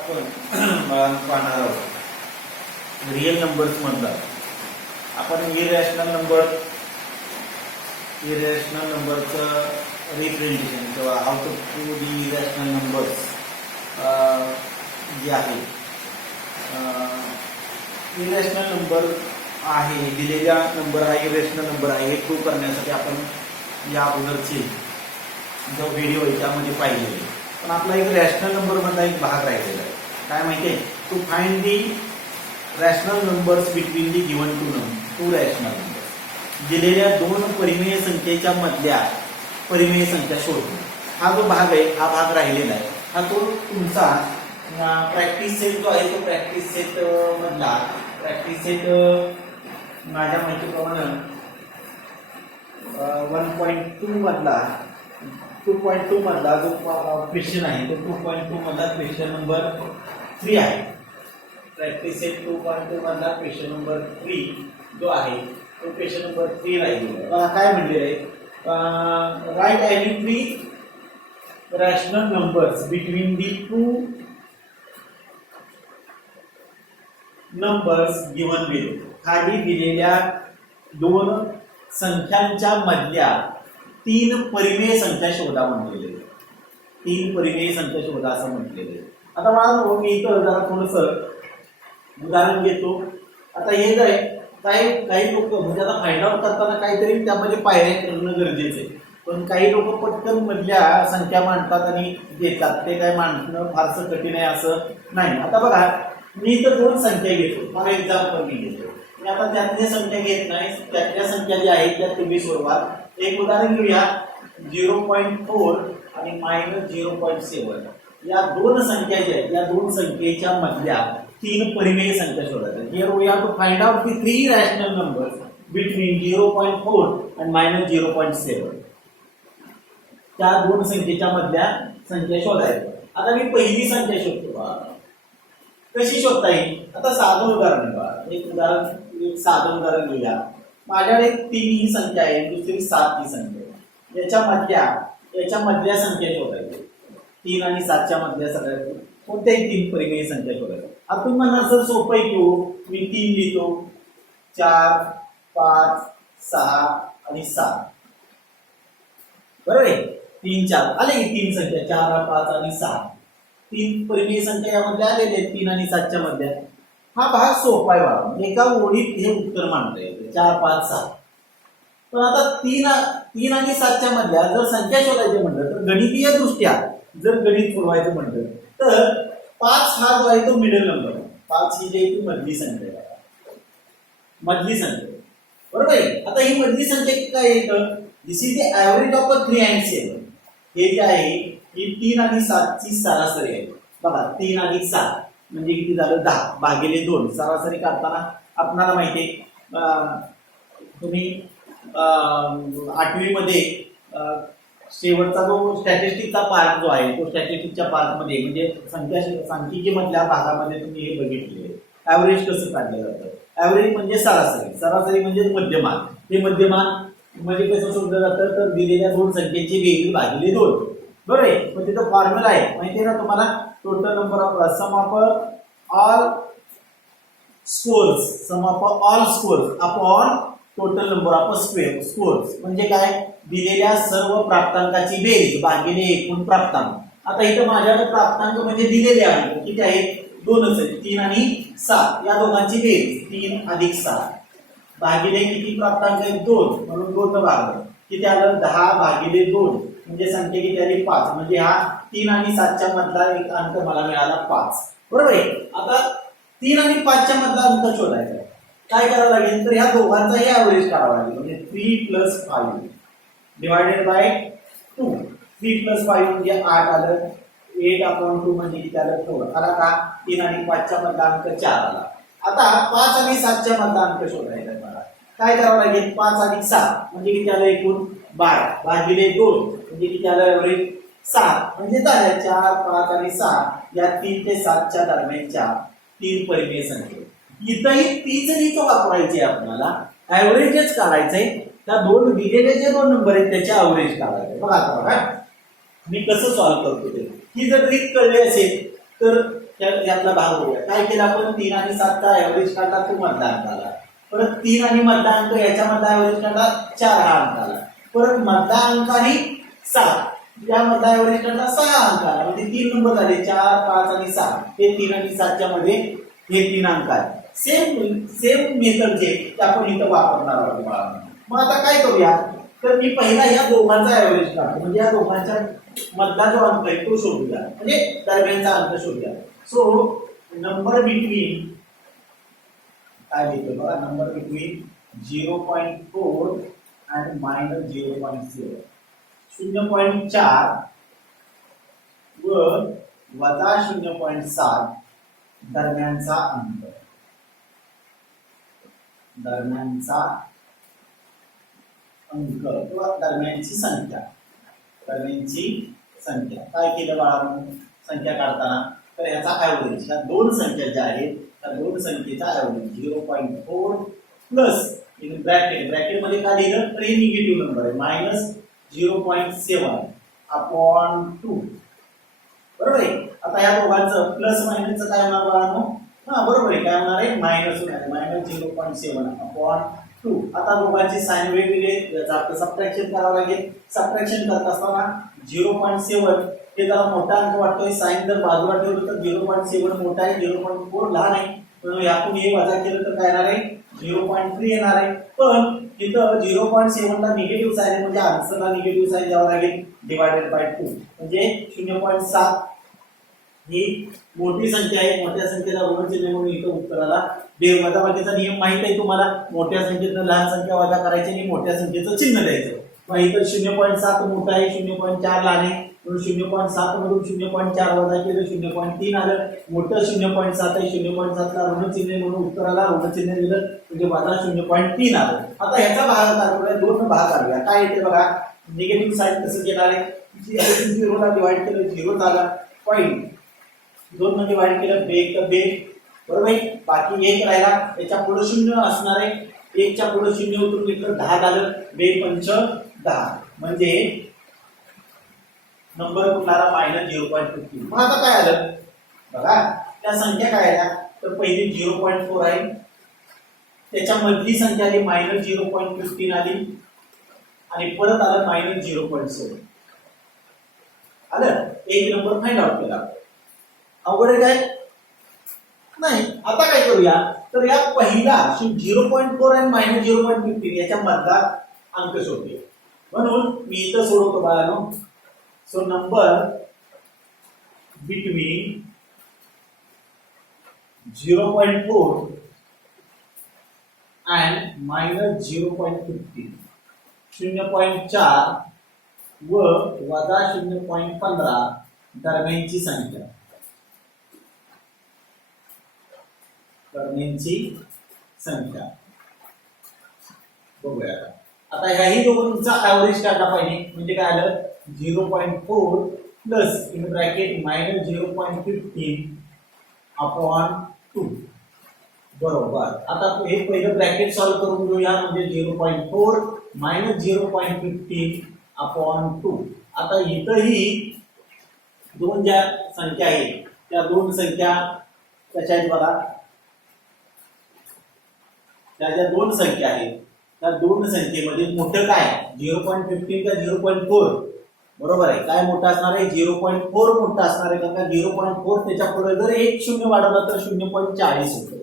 आपण पाहणार आहोत रिअल नंबर्स मधला आपण इरॅशनल नंबरचं रिप्रेझेंटेशन किंवा how to prove the irrational numbers जे आहे इरॅशनल नंबर आहे दिलेला नंबर हा इरॅशनल नंबर आहे हे प्रूव्ह करण्यासाठी आपण या अगोदरचे जो व्हिडिओ आहे त्यामध्ये पाहिलेले पण आपला एक रॅशनल नंबर मधला एक भाग राहिलेला आहे काय माहितीये to find the rational numbers between the given two rational numbers दिलेल्या दोन परिमेय संख्येच्या मधल्या परिमेय संख्या शोधणे हा जो भाग आहे हा भाग राहिलेला आहे हा तो तुमचा प्रॅक्टिस सेट जो आहे तो प्रॅक्टिस सेट मधला प्रॅक्टिस सेट माझ्या माहितीप्रमाणे 1.2 मधला 2.2 मधला जो क्वेश्चन आहे तो 2.2 मधला क्वेश्चन नंबर 3 आहे प्रॅक्टिस सेट 2.2 मधला क्वेश्चन नंबर 3 जो आहे तो क्वेश्चन नंबर 3 राहिलेला काय म्हणले आहे write any 3 rational numbers between दी टू नंबर्स गिवन बिलो खाली दिलेल्या दोन संख्यांच्या मधल्या तीन परिमेय संख्या शोधा म्हटलेले तीन परिमेय संख्या शोधा असं म्हटलेले आता मला मी इथं जरा थोडंसं उदाहरण घेतो आता हे जर काही लोक म्हणजे आता फाइंड आउट करताना काहीतरी त्यामध्ये पायऱ्या करणं गरजेचं आहे पण काही लोक पटकन मधल्या संख्या मांडतात आणि देतात ते काय मांडणं फारसं कठीण आहे असं नाही आता बघा मी इथं दोन संख्या घेतो फॉर एक्झाम्पल मी घेतो आता त्यातल्या संख्या घेत नाही त्यातल्या संख्या ज्या आहेत त्या तुम्ही सोडवा एक उदाहरण घेऊया 0.4 आणि -0.7 या दोन संख्या ज्या आहेत या दोन संख्येच्या मधल्या तीन परिमेय संख्या शोधायच्या here we have to find out the 3 rational numbers between 0.4 आणि -0.7 त्या दोन संख्येच्या मधल्या संख्या शोधायच्या आता मी पहिली संख्या शोधतो कशी शोधता येईल आता साधं उदाहरण एक साधं उदाहरण घेऊया माझ्याकडे 3 ही संख्या आहे दुसरी 7 ही संख्या आहे याच्या मधल्या संख्या शोधायच्या 3 आणि 7 च्या मधल्या सगळ्या कोणत्याही तीन परिमेय संख्या शोधायच्या आपण म्हणणार सर सोपं आहे की मी 3 लिहितो 4 5 6 आणि 7 बरोबर आहे 3 4 आले की तीन संख्या 4 5 आणि 6 तीन परिमेय संख्या यामध्ये आलेले 3 आणि 7 च्या मध्ये हा भाग सोपा आहे बाळा एका ओळीत हे उत्तर मांडता येते 4 5 6 पण आता 3 आणि 7 च्या मधल्या जर संख्या शोधायची म्हटलं तर गणितीय दृष्ट्या जर गणित सोडवायचं म्हटलं तर 5 हा जो आहे तो मिडल नंबर 5 ही जी आहे ती मधली संख्या आहे मधली संख्या बरोबर आहे आता ही मधली संख्या काय येतं this is the average of 3 and 7 हे जे आहे ही 3 आणि 7 ची सरासरी आहे बघा 3 आणि 7 म्हणजे किती झालं 10 भागिले 2 सरासरी काढताना आपल्याला माहिती आहे तुम्ही 8वी मध्ये शेवटचा जो स्टॅटिस्टिकचा पार्ट जो आहे तो स्टॅटिस्टिकच्या पार्ट मध्ये म्हणजे सांख्यिकी मधल्या भागामध्ये तुम्ही हे बघितले ऍव्हरेज कसं काढलं जातं ऍव्हरेज म्हणजे सरासरी म्हणजे मध्यमान हे मध्यमान म्हणजे कसं शोधलं जातं तर दिलेल्या दोन संख्येची बेरीज भागिले 2 बरोबर आहे पण तिथं फॉर्म्युला आहे माहिती आहे ना तुम्हाला total number of sum of all scores upon total number of scores म्हणजे काय दिलेल्या सर्व प्राप्तांकाची बेरीज भागिले एकूण प्राप्तांक आता इथं माझ्याकडे प्राप्तांक म्हणजे दिलेले आहेत किती आहेत दोनच आहेत 3 आणि 7 या दोघांची बेरीज 3 अधिक 7 भागिले किती प्राप्तांक आहेत 2 म्हणून 2 न भागलं किती आलं 10 भागिले 2 म्हणजे संख्या किती आली 5 म्हणजे हा 3 आणि 7 च्या मधला एक अंक मला मिळाला 5 बरोबर आहे आता 3 आणि 5 च्या मधला अंक शोधायचा काय करावं लागेल तर ह्या दोघांचाही ऍव्हरेज काढावा लागेल म्हणजे 3 + 5 डिवायडेड बाय 2 3 + 5 म्हणजे 8 आलं 8/2 म्हणजे किती आलं 4 आला का 3 आणि 5 च्या मधला अंक 4 आला आता 5 आणि 7 च्या मधला अंक शोधायचा मला काय करावं लागेल 5 अधिक 7 म्हणजे किती आलं एकूण 12 भागिले 2 म्हणजे किती आलं ऍव्हरेज 7 म्हणजे झाल्या 4 5 आणि 6 या 3 ते 7 च्या दरम्यानच्या तीन परिमेय संख्या इथंही तीच रीत वापरायची आपल्याला ऍव्हरेजच काढायचंय त्या दोन दिलेले जे दोन नंबर आहेत त्याचे ऍव्हरेज काढायचे बघा आता बघा मी कसं सॉल्व्ह करतो ते ही जर रीत कळली असेल तर यातला भाग बघूया. काय केलं आपण 3 आणि 7चा ऍव्हरेज काढला तो मधला अंक आला. परत 3 आणि मधला अंक याच्यामधला ऍव्हरेज काढला 4 हा अंक आला. परत मधला अंक आणि 7 यामधला ऍव्हरेज काढला 6 अंक आला. म्हणजे 3 नंबर झाले 4, 5 आणि 6. हे 3 आणि 7च्या मध्ये हे 3 अंक आहेत. सेम मेथड जे आपण इथं वापरणार आहोत बाळांनो. मग आता काय करूया, तर मी पहिला या दोघांचा ऍव्हरेज काढतो. म्हणजे या दोघांच्या मधला जो अंक आहे तो शोधूया, म्हणजे दरम्यानचा अंक शोधूया. सो नंबर बिटवीन काय लिहितो बघा, नंबर बिटवीन 0.4 आणि -0.0, 0.4 व वजा 0.7 दरम्यानचा अंक, दरम्यानचा अंक किंवा दरम्यानची संख्या, दरम्यानची संख्या. काय केलं बाळांनो संख्या काढताना, तर याचा ऍव्हरेज, या दोन संख्या ज्या आहेत त्या दोन संख्येचा ऍव्हरेज 0.4 प्लस इन ब्रॅकेट मध्ये काय लिहिलं, तर हे निगेटिव्ह नंबर आहे -0.7 अपॉन 2. बरोबर आहे. आता या दोघांचं प्लस मायनसचं काय होणार बाळांनो, हा बरोबर आहे, काय होणार आहे मायनस होणार आहे -0.7 अपॉन 2. आता दोघांची साइन वेगवेगळे, याचा आपलं सबट्रॅक्शन करावं लागेल. सबट्रॅक्शन करत असताना 0.7 हे जरा मोठा अंक वाटतोय, साइन जर बाजूला ठेवलं तर 0.7 मोठा आहे, 0.4 लहान आहे. म्हणून यातून हे वजा केलं तर काय येणार आहे 0.3 येणार आहे. पण इथं 0.7 ला निगेटिव्ह साइन आहे, म्हणजे आन्सरला निगेटिव्ह साइन द्यावं लागेल, डिवायडेड बाय 2. म्हणजे 0.7 ही मोठी संख्या आहे. मोठ्या संख्येला ऋण चिन्ह म्हणून इथं उत्तराला वजाबाकीचा नियम माहित आहे तुम्हाला. मोठ्या संख्येतनं लहान संख्या वजा करायची आणि मोठ्या संख्येचं चिन्ह द्यायचं. मग इथं 0.7 मोठा आहे, 0.4 लहान आहे, म्हणून 0.7 मधून 0.4 वजा केलं 0.3 आलं. मोठं 0.7 आहे, 0.7 ला ऋण चिन्ह म्हणून उत्तराला ऋण चिन्ह दिलं, म्हणजे वजा 0.3 आलं. आता ह्याचा भाग काढूया, दोन भाग काढूया. काय येते बघा, निगेटिव्ह साईड कसं घेणार आहे, 0 ला डिवाइड केलं 0 झाला, पॉईंट 2 मध्ये डिवाइड केलं बेग तर बेग, बरोबर आहे. बाकी 1 राहिला, त्याच्या पुढे 0 असणार आहे, 1 च्या पुढे 0 उतरून घेतलं 10 झालं, बेग 5 10, म्हणजे नंबर कुठला -0.15. मग आता काय आलं बघा, त्या संख्या काय आल्या, तर पहिली 0.4 आहे, त्याच्या मधली संख्या आली -0.15 आली, आणि परत आलं -0.7 आलं. एक नंबर फाइंड आउट केला. अवघड आहे काय नाही. आता काय करूया, तर या पहिला 0.4 आणि -0.15 याच्या मधला अंक शोधूया. म्हणून मी इथं सोडवतो बाळांनो. सो नंबर बिटवीन 0.4 and -0.15, 0.4 व वजा 0.15 दरम्यानची संख्या, दरम्यानची संख्या बघूया. आता ह्याही दोघांचा ऍव्हरेज काढला पाहिजे. म्हणजे काय आलं 0.4 प्लस इन ब्रॅकेट -0.15 अपॉन 2. बरोबर. आता हे पहिलं ब्रॅकेट सॉल्व करून घेऊया. म्हणजे 0.4 -0.15 अपॉन 2. आता इथंही दोन ज्या संख्या आहेत त्या दोन संख्या कशा आहेत बघा, त्या ज्या दोन संख्या आहेत त्या दोन संख्येमध्ये मोठं काय 0.15 का 0.4, बरोबर आहे. काय मोठा असणार आहे 0.4 मोठा असणार आहे, कारण का 0.4 त्याच्या पुढे जर 1 शून्य वाढवला तर 0.40 होतं,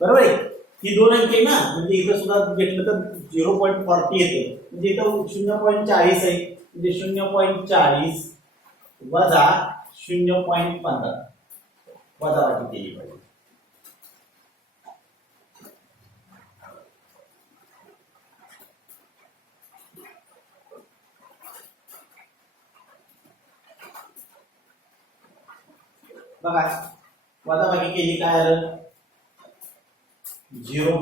बरोबर आहे. ही दोन अंक आहे ना, म्हणजे इथं सुद्धा घेतलं तर 0.40 येते, म्हणजे इथं 0.40 आहे, म्हणजे 0.40 वजा 0.15 वजाबाकी केली पाहिजे. बघा वजाबाकी केली काय आलं 0.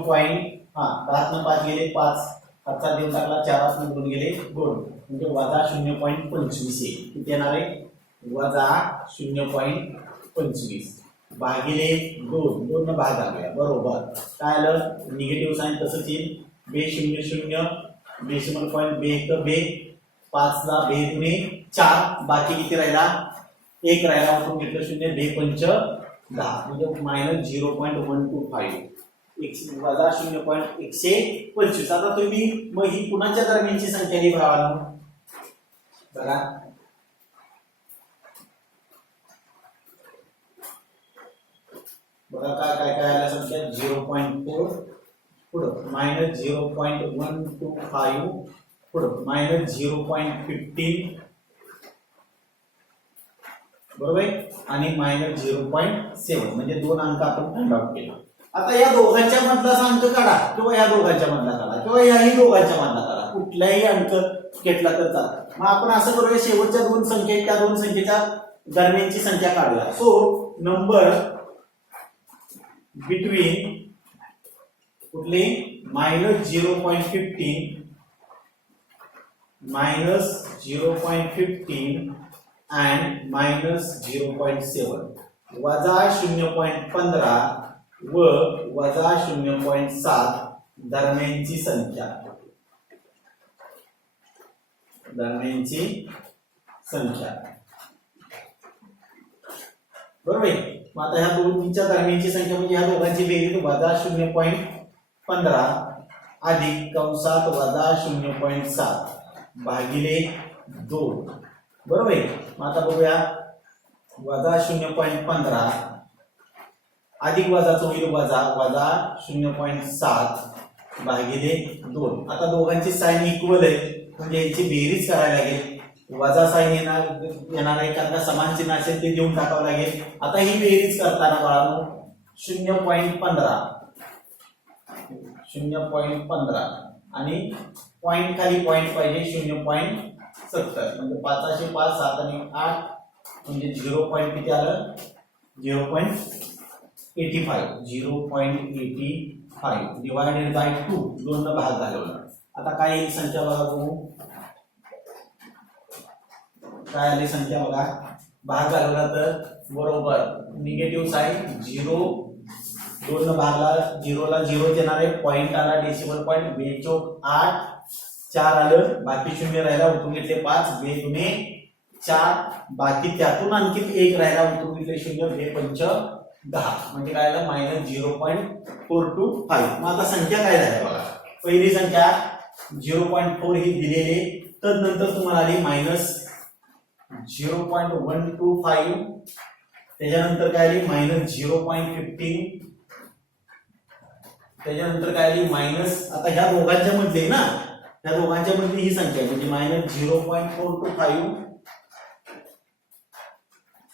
10 गेले 5, हातचा देऊन टाकला 4 निघून गेले 2, म्हणजे वजा 0.25 येईल. किती येणार आहे वजा 0.25 भागिले 2 न भाग आला, बरोबर. काय आलं निगेटिव्ह साइन तसंच येईल. बे 0 0 डेसिमल पॉईंट बे 1 बे 5 ला बे 4, बाकी किती राहिला एक राहिला आपण घेतलं 0 2 पंच 10 म्हणजे -0.125 वजा 0.125. आता तुम्ही मग ही कुणाच्या दरम्यानची संख्या ही भावाला बघा बघा काय काय आल्या संख्या 0.4 पुढं -0.125 पुढं -0.15 बरोबर आणि -0.7 म्हणजे दोन अंक आपण फाइंड आउट केले. आता या दोघांच्या मधला अंक काढा किंवा या दोघांच्या मधला काढा किंवा याही दोघांच्या मधला काढा, कुठलाही अंक घेतला तर चालतो. मग आपण असं करूया, शेवटच्या दोन संख्या त्या दोन संख्येच्या दरम्यानची संख्या काढूया. सो नंबर बिटवीन कुठली -0.15 -0.15 and -0.7 वजा 0.15 व वजा 0.7 दरम्यानची संख्या बरोबर. मग आता ह्या दोन्हीच्या दरम्यानची संख्या म्हणजे ह्या दोघांची बेरीज वजा 0.15 अधिक कंसात वजा 0.7 भागिले 2 बरोबर. मग आता बघूया वजा 0.15 अधिक वजाचं होईल वजा 0.7 भागिले 2. आता दोघांची साइन इक्वल आहे म्हणजे याची बेरीज करायला लागेल. वजा साइन येणार आहे कारण का समान चिन्ह असेल ते देऊन टाकावं लागेल. आता ही बेरीज करताना बाळांनो 0.15 आणि पॉइंट खाली पॉइंट पाहिजे 0.70 म्हणजे 5 5 7 आणि 8 म्हणजे 0. किती आलं 0.85 डिवायडेड बाय 2 दोन भाग घालवला. आता काय येईल संख्या बघा बघू काय आली संख्या बघा. भाग घालवला तर बरोबर निगेटिव्ह साइन 0 दोन भागला 0 ला 0 येणार आहे. पॉइंट आला डेसिमल पॉइंट 2 चौक 8 4 आलं बाकी 0 राहिला उठून घेतले 5 2 दुने 4 बाकी त्यातून आणखी एक राहिला उठून घेतले 0 2 पंच 10 म्हणजे काय आलं -0.425. मग आता संख्या काय झाल्या बघा. पहिली संख्या 0.4 ही दिलेली तर नंतर तुम्हाला आली -0.125 त्याच्यानंतर काय आली -0.15 त्याच्यानंतर काय आली आता ह्या दोघांच्या मध्ये ना ह्या दोघांच्या मध्ये ही संख्या म्हणजे -0.425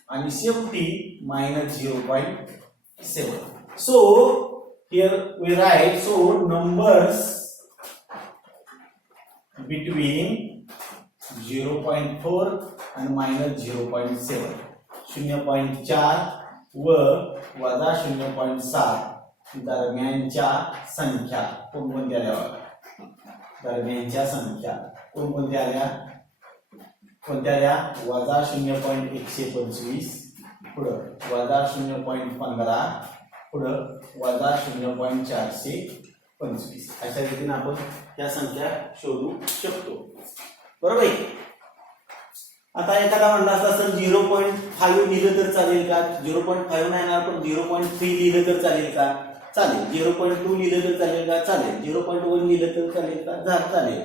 आणि शेवटी -0.7. So here we write so numbers between 0.4 and -0.7 0.4 व वजा 0.7 दरम्यानच्या संख्या कोणकोणत्या आल्या दरम्यानच्या संख्या कोणकोणत्या आल्या कोणत्या आल्या वजा 0.125 पुढं वजा 0.15 पुढं वजा 0.425 अशा रीतीने आपण त्या संख्या शोधू शकतो बरोबर. आता एखादा म्हणला असता सर 0.5 लिहिलं तर चालेल का 0.5 नाही ना पण 0.3 लिहिलं तर चालेल का चालेल 0.2 लिहिलं तर चालेल का चालेल 0.1 लिहिलं तर चालेल का चालेल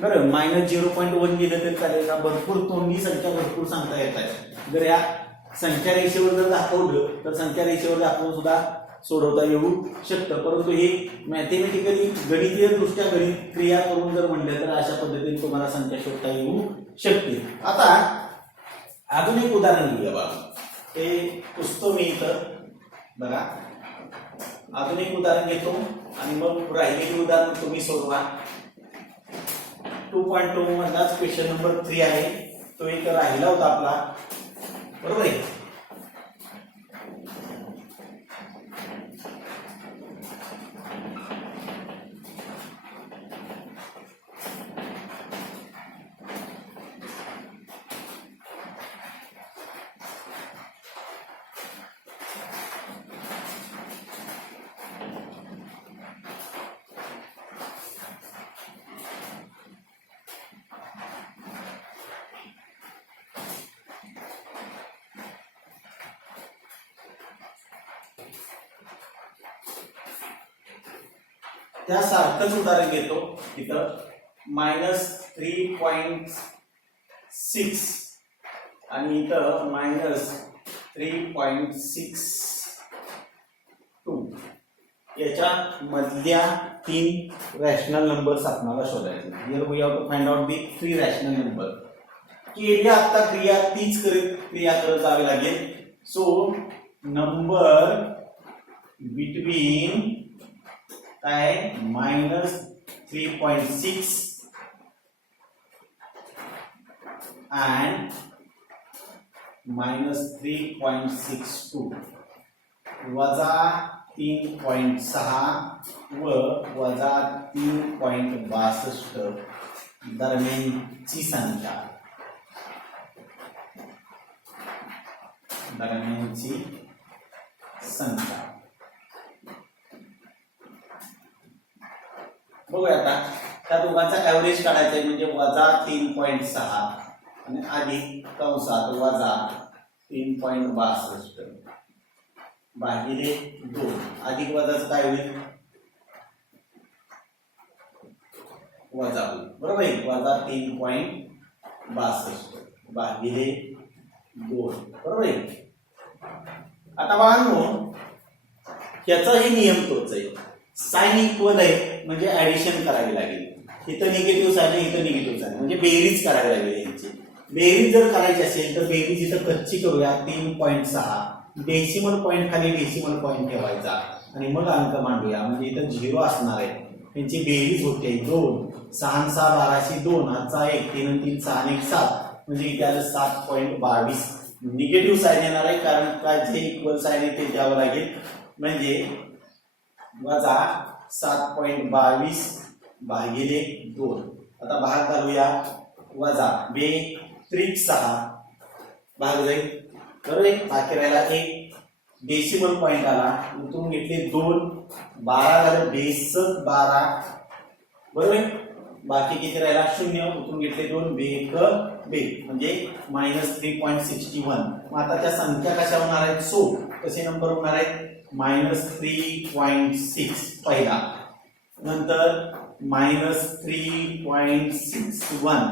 बरं -0.1 लिहिलं तर चालेल का. भरपूर तोंडी संख्या भरपूर सांगता येत आहे. जर या संख्या रेषेवर जर दाखवलं तर संख्या रेषेवर दाखवून सुद्धा सोडवता येऊ शकतं. परंतु हे मॅथेमॅटिकली गणितीय दृष्ट्या गणित क्रिया करून जर म्हणलं तर अशा पद्धतीने तुम्हाला संख्या शोधता येऊ शकते. आता अजून एक उदाहरण घेऊया बघा. ते पुसतो मी इथं बघा. अजून एक उदाहरण घेतो आणि मग राहिलेली उदाहरण तुम्ही सोडवा. 2.2 मधलाच क्वेश्चन नंबर 3 आहे. तो एक राहिला होता आपला बरोबर आहे. त्यासारखंच उदाहरण घेतो इथं -3.6 आणि इथं -3.62 याच्या मधल्या 3 रॅशनल नंबर्स आपल्याला शोधायचे. Here we have to find out the 3 rational number. केली आता क्रिया तीच क्रिया करत जावी लागेल. सो नंबर बिटवीन काय -3.6 and -3.62 वजा 3.6 व वजा 3.62 दरम्यानची संख्या बघूया. आता त्या दोघांचा ऍव्हरेज काढायचा आहे म्हणजे वजा 3.6 आणि अधिक कंसात वजा 3.62 भागिले 2. अधिक वजाचं काय होईल वजा होईल. बरोबर आहे. वजा 3.62 भागिले 2. बरोबर आहे. आता बाळांनो याचाही नियम तोच आहे. साइन इक्वल आहे म्हणजे ऍडिशन करावी लागेल. इथं निगेटिव्ह साइन आहे, इथं निगेटिव्ह साइन म्हणजे बेरीज करावी लागेल यांची. बेरीज जर करायची असेल तर बेरीज इथं कच्ची करूया. 3.6 डेसिमल पॉईंट खाली डेसिमल पॉईंट ठेवायचा आणि मग अंक मांडूया म्हणजे इथं 0 असणार आहे. त्यांची बेरीज होते 2 6 6 12 2 हाचा 1 3 3 6 1 7 म्हणजे इथे आलं 7.22. निगेटिव्ह साइन येणार आहे कारण काय जे इक्वल साइन आहे ते द्यावं लागेल म्हणजे वजा 7.22 भागिले 2. आता भाग घालूया. वजा 2 त्रिक 6 भाग जाईल. बरोबर. बाकी राहिला 1 डेसिमल पॉइंट आला. उतरून घेतले 2 12 झालं बेस 12. बरोबर. बाकी किती राहिला 0 उतरून घेतले 2 बेक म्हणजे -3.61. मग आता त्या संख्या कशा होणार आहेत सो कसे नंबर होणार आहेत -3.6 पहिला, नंतर -3.61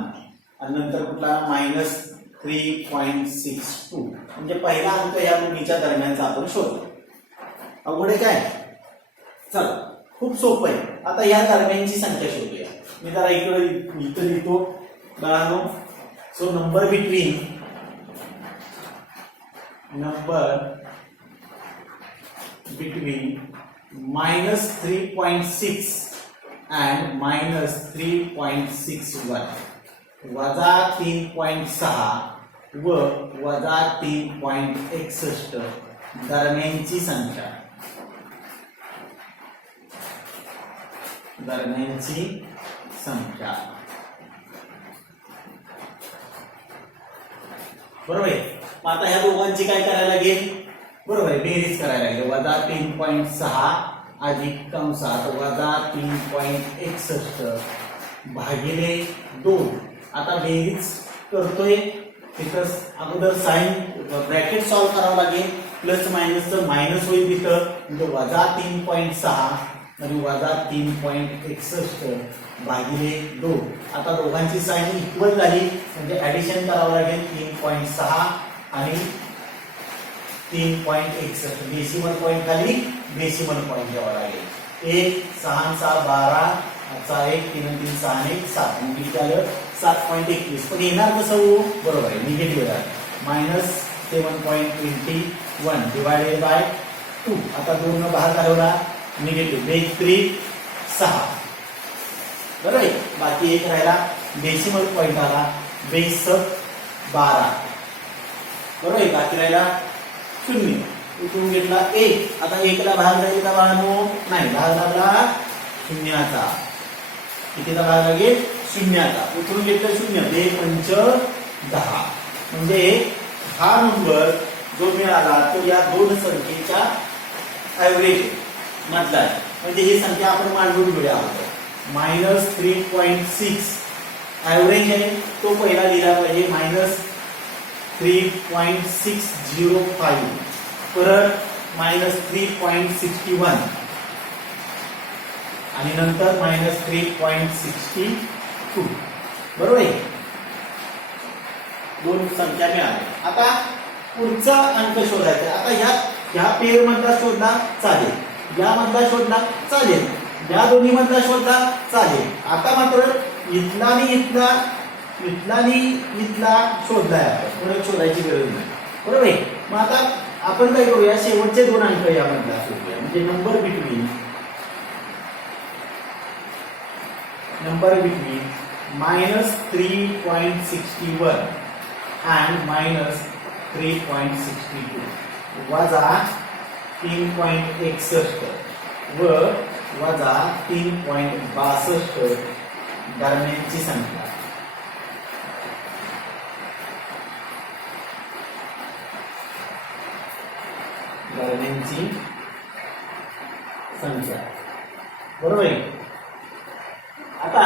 आणि नंतर कुठला -3.62 म्हणजे पहिला अंक या दोन्हीच्या दरम्यानचा आपण शोधू. अवघड आहे काय? चला खूप सोपं आहे. आता या दरम्यानची संख्या शोधूया. मी जरा इथं लिहितो बाळांनो. सो नंबर बिटवीन -3.6 and -3.61 वजा 3.6 व वजा 3.61 दरम्यानची संख्या बरोबर आहे. मग आता ह्या दोघांची काय करायला लागेल बरोबर आहे बेरीज करायला लागेल. वजा 3.6 अधिक कंसात वजा 3.61 भागिले 2. आता बेरीज करतोय तिथं अगोदर साइन ब्रॅकेट सॉल्व करावं लागेल. प्लस मायनसचं मायनस होईल तिथं म्हणजे वजा 3.6 आणि वजा 3.61 भागिले 2. आता दोघांची साइन इक्वल झाली म्हणजे ऍडिशन करावं लागेल. 3.6 आणि 3.61 डेसिमल पॉइंट खाली डेसिमल पॉइंट घ्यावा लागेल. 1 6 6 12 हाचा 1 3 3 6 1 7 म्हणजे किती आलं 7.21. पण येणार कसं हो बरोबर आहे निगेटिव्ह येणार -7.21 डिवायडेड बाय 2. आता 2 न भाग घालवला निगेटिव्ह 2 3 6 बरोबर आहे. बाकी एक राहिला डेसिमल पॉइंट आला बेस 12 बरोबर आहे. बाकी राहिला 0 उतरून घेतला 1. आता 1 ला भाग जाईल का बाळांनो नाही भाग लागला शून्याचा. कितीचा भाग लागेल 0चा. उतरून घेतलं 0 2 पंच 10 म्हणजे हा नंबर जो मिळाला तो या दोन संख्येच्या ऍव्हरेज मधला आहे. म्हणजे ही संख्या आपण मांडून घेऊया अगोदर. -3.6 ऍव्हरेज आहे तो पहिला लिहिला पाहिजे -3.605 परत -3.61 आणि नंतर -3.62 बरोबर आहे. दोन संख्या मिळाल्या. आता पुढचा अंक शोधायचा. आता ह्या पेअर मधला शोधला चालेल, यामधला शोधला चालेल, या दोन्ही मधला शोधला चालेल. आता मात्र इथला आणि इथला शोधलाय आपण, परत शोधायची गरज नाही. बरोबर आहे. मग आता आपण काय करूया, शेवटचे दोन अंक यामधला शोधूया. म्हणजे नंबर बिटवीन -3.61 and -3.62 वजा 3.61 व वजा 3.62 दरम्यानची संख्या. बरोबर आहे. आता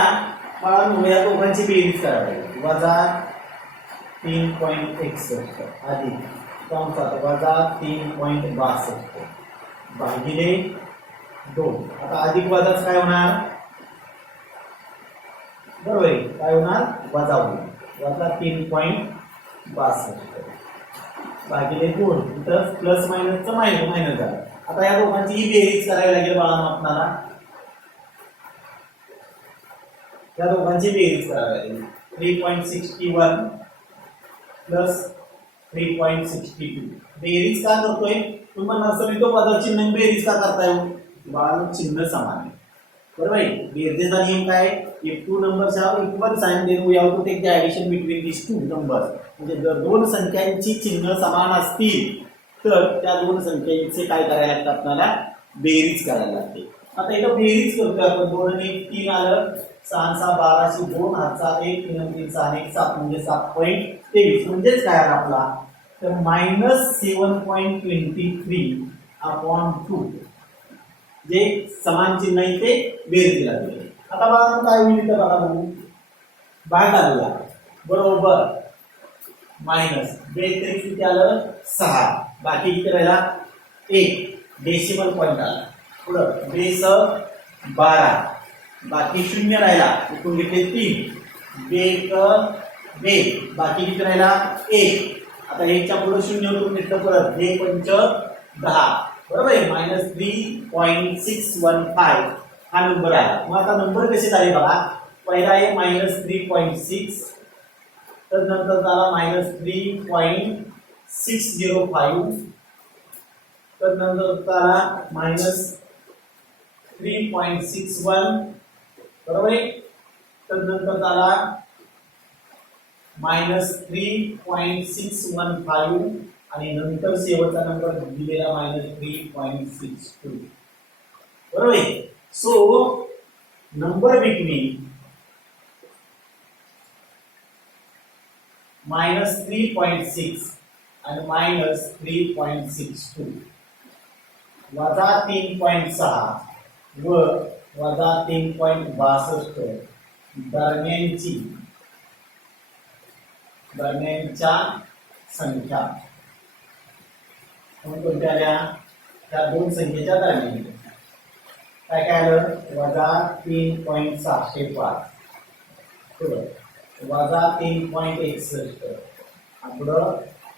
मला या दोघांची बेरीज करावी. वजा 3.61 अधिक कंसात वजा 3.62 भागिले 2. आता अधिक वजाच काय होणार, बरोबर आहे. काय होणार, वजा होईल. वजा 3.62 भागिले 2. इथं प्लस मायनसचं मायनस झालं. आता या दोघांची ही बेरीज करावी लागेल बाळांनो आपल्याला. या दोघांची बेरीज करावी लागेल. 3.61 प्लस 3.62 बेरीज का करतोय तुम्हाला नसेल तो पदाची चिन्ह बेरीज का करताय बाळांनो, चिन्ह समान आहे. बरोबर आहे. बेरजेचा नियम काय, if two numbers have equal sign then we have to take the addition between these two numbers. म्हणजे जर दोन संख्यांची चिन्ह समान असतील तर त्या दोन संख्यांचे काय करायला लागतं, आपल्याला बेरीज करायला लागते. आता इथं बेरीज करतोय आपण. 2 आणि 1 3 आलं, 6 6 12 2 हातचा 1 3 3 6 1 7 म्हणजे 7.23 म्हणजेच काय आला आपला, तर -7.23/2 जे समान चिन्ह इथे बेरीजला दिले. आता बघा काय होईल इथं, बघा बघू बाहेर आलेला बरोबर मायनस बेरीज किती आलं 6, बाकी किती राहिला 1 डेसिमल पॉइंट आला. पुढं बेस 12 बाकी 0 राहिला, इथून घेतले 3 बे बाकी किती राहिला 1. आता 1च्या पुढे 0 करून घेतलं परत 2 पंच 10 बरोबर आहे. -3.615 हा नंबर आहे. मग आता नंबर कसे झाले बघा, पहिला आहे -3.6, तर नंतर झाला -3.605, तर नंतर झाला -3.61 बरोबर आहे. तर नंतर झाला -3.615 आणि नंतर शेवटचा नंबर दिलेला -3.62 बरोबर आहे. सो नंबर बिटवीन -3.6 आणि -3.62 वजा 3.6 व वजा 3.62 दरम्यानच्या संख्या कोणत्या आल्या, त्या दोन संख्येच्या दरम्यान काय काय आलं, वजा 3.705 वजा 3.61 पुढं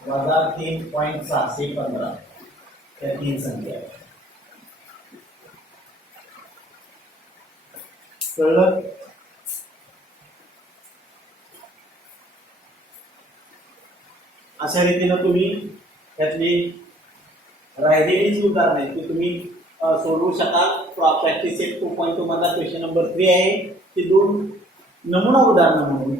वजा 3.715 त्या तीन संख्या कळलं. अशा रीतीनं तुम्ही त्यातली राहिलेली जी उदाहरणे आहेत ती तुम्ही सोडवू शकाल. प्रॅक्टिस सेट 2.2 मधला क्वेश्चन नंबर 3 आहे. ते दोन नमुना उदाहरणं म्हणून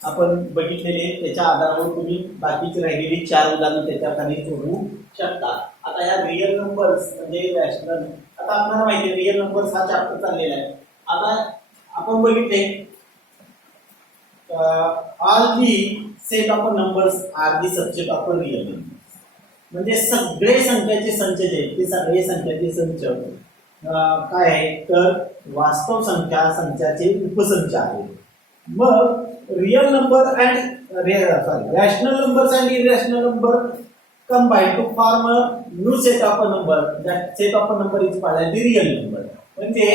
आपण बघितलेले, त्याच्या आधारावर तुम्ही बाकीची राहिलेली 4 उदाहरणं त्याच्या खाली सोडवू शकता. आता या रिअल नंबर्स म्हणजे रॅशनल, आता आपल्याला माहिती आहे रिअल नंबर्स हा चॅप्टर चाललेला आहे. आता आपण बघितले all the set of numbers are the subset of real numbers, म्हणजे सगळे संख्याचे संच जे आहेत ते सगळे संख्याचे संच काय आहे, तर वास्तव संख्याचे उपसंच आहेत. मग real number and rational numbers and irrational number combine to form a new set of a number. That set of a number is called as the real number. म्हणजे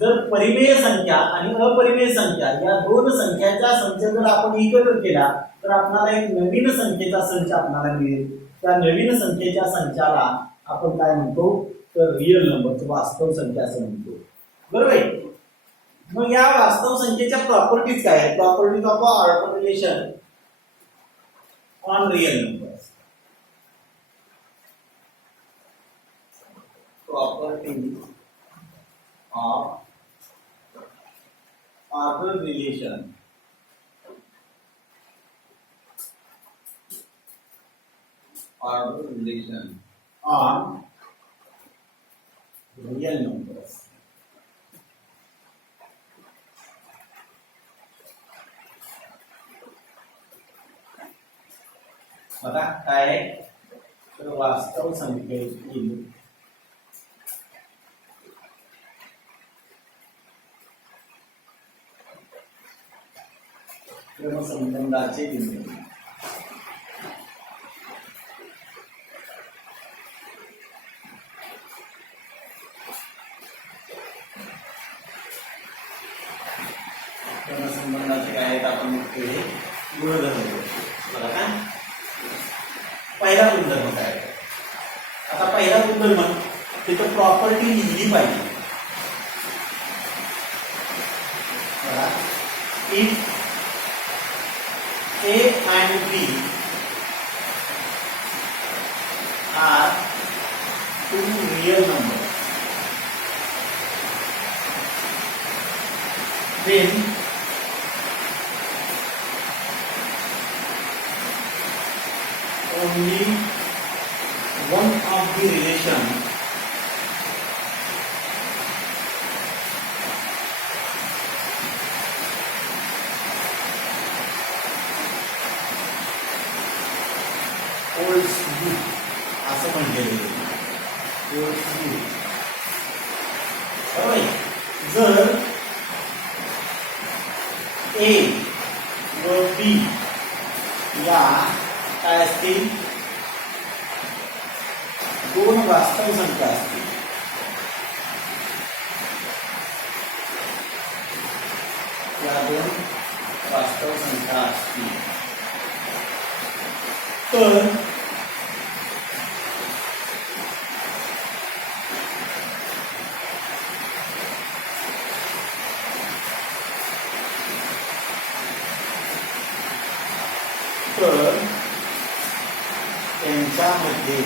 जर परिमेय संख्या आणि अपरिमेय संख्या या दोन संख्याचा संच जर आपण एकत्र केला तर आपल्याला एक नवीन संख्येचा संच आपल्याला मिळेल. त्या नवीन संख्येच्या संचाला आपण काय म्हणतो तर रिअल नंबर, वास्तव संख्या असं म्हणतो. बरोबर आहे. मग या वास्तव संख्येच्या प्रॉपर्टीज काय आहेत? Properties of order relation on real numbers. Properties of order relation on real numbers. आता काय तर वास्तव संख्येतील क्रमसंबंधाचे बिंदू क्रमसंबंधाचे काय आहेत आपण हे गुणधर्म बघा का. पहिला गुणधर्म काय आहे? आता पहिला गुणधर्म तिथं प्रॉपर्टी लिहिली पाहिजे. If A and B are two real numbers, then only one of the relation holds you असं म्हटलेलं आहे. holds you. जर A व B या काय असतील दोन वास्तव संख्या असतील या दोन वास्तव संख्या असतील तर त्यांच्यामध्ये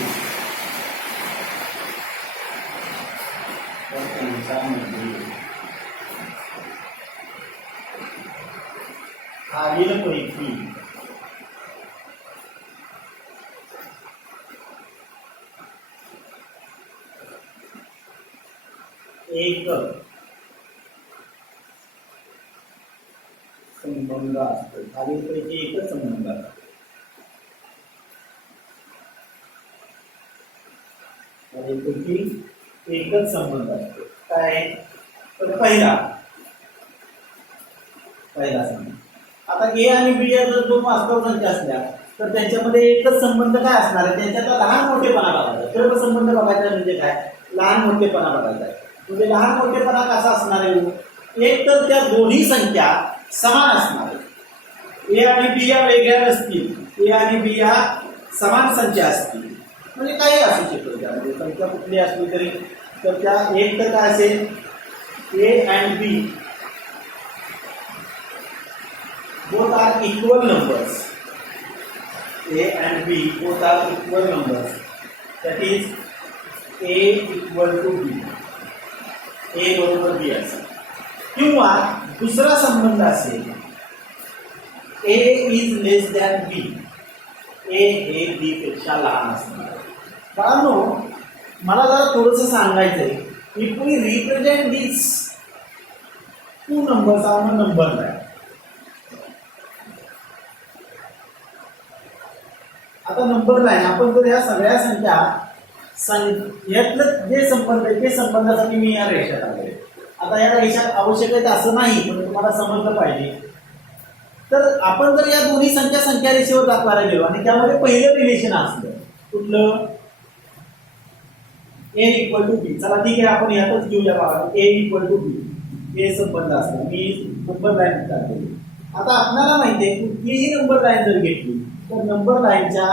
खालीलपैकी एक संबंध असतो. खालीलपैकी एकच संबंध असतो. खालीलपैकी एकच संबंध असतो. काय तर पहिला संबंध. आता ए आणि बी या जर दोन वास्तव संख्या असल्या तर त्यांच्यामध्ये एकच संबंध काय असणार आहे? त्यांच्यातला लहान मोठेपणा बघायचा. सर्व संबंध बघायचा म्हणजे काय? लहान मोठेपणा बघायचा आहे. म्हणजे लहान मोठेपणा कसा असणार आहे? एक तर त्या दोन्ही संख्या समान असणार आहे. ए आणि बी या वेगळ्या नसतील. ए आणि बी या समान संख्या असतील. म्हणजे काही असू शकतो त्यामध्ये संख्या कुठली असली तरी. तर त्या एक तर काय असेल A and B both are equal numbers. A and B both are equal numbers. That is A equal to B. A बरोबर B असेल. किंवा दुसरा संबंध असेल A is less than B. A हे B पेक्षा लहान असणार. कारण मला जरा थोडंसं सांगायचंय. If we represent these two numbers on a number line, आता नंबर लाईन आपण जर या सगळ्या संख्या यातलं जे संबंध आहे ते संबंधासाठी मी या रेषा टाकले. आता या रेषा आवश्यक आहेत असं नाही पण तुम्हाला समजलं पाहिजे. तर आपण जर या दोन्ही संख्या रेषेवर दाखवायला गेलो आणि त्यामध्ये पहिलं रिलेशन असलं कुठलं ए इक्वल टू बी. चला ठीक आहे, आपण यातच घेऊया बघा. ए इक्वल टू बी हे संबंध असतात. मी नंबर लाईन टाकतो. आता आपल्याला माहिती आहे कुठलीही नंबर लाईन जर घेतली तर नंबर लाईनच्या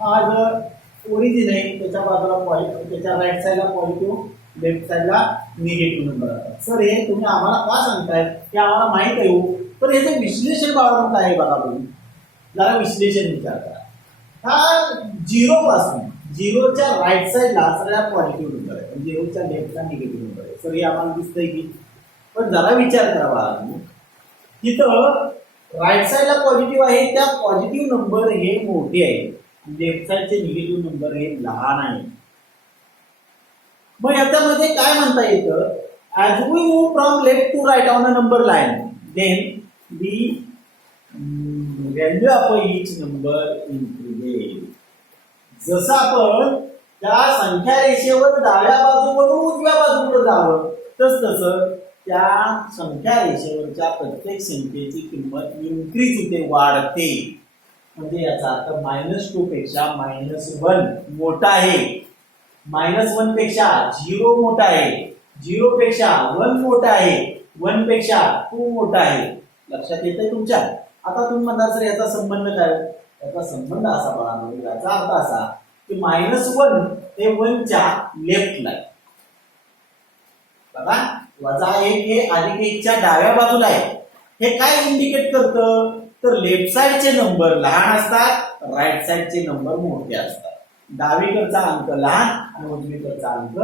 हा जर ओरिजिन आहे त्याच्या बाजूला पॉझिटिव्ह, त्याच्या राईट साईडला पॉझिटिव्ह, लेफ्ट साईडला निगेटिव्ह नंबर असतात. सर हे तुम्ही आम्हाला का सांगताय हे आम्हाला माहित आहे हो, पण याचं विश्लेषण बाळगून काय आहे बघा. तुम्ही जरा विश्लेषण विचार करा. हा झिरो पासून झिरोच्या राईट साईडला सगळ्या पॉझिटिव्ह नंबर आहे, झिरोच्या लेफ्टला निगेटिव्ह नंबर आहे. सर हे आम्हाला दिसतंय की, पण जरा विचार करा बाळा. तिथं राईट साईडला पॉझिटिव्ह आहे, त्या पॉझिटिव्ह नंबर हे मोठे आहे, लेफ्ट साईडचे निगेटिव्ह नंबर हे लहान आहे. मग याच्यामध्ये काय म्हणता येतं, as we move from left to right on a number line then the value of each number increases. जसं आपण त्या संख्या रेषेवर डाव्या बाजूकडून उजव्या बाजूकडे जावं तसं त्या संख्या रेषेवरच्या प्रत्येक संख्येची किंमत इन्क्रीज होते, वाढते. म्हणजे याचा अर्थ -2 पेक्षा -1 मोठा आहे, -1 पेक्षा 0 मोठा आहे, 0 पेक्षा 1 मोठा आहे, 1 पेक्षा 2 मोठा आहे. लक्षात येतंय तुमच्या? आता तुम्ही म्हणता सर याचा संबंध काय? याचा संबंध असा बघा, म्हणजे याचा अर्थ असा की -1 हे 1च्या लेफ्टला आहे बघा, -1 हे +1च्या डाव्या बाजूला आहे. हे काय इंडिकेट करतं, तर लेफ्ट साइडचे नंबर लहान असतात, राईट साइडचे नंबर मोठे असतात. डावीकडचा अंक लहान आणि उजवीकडचा अंक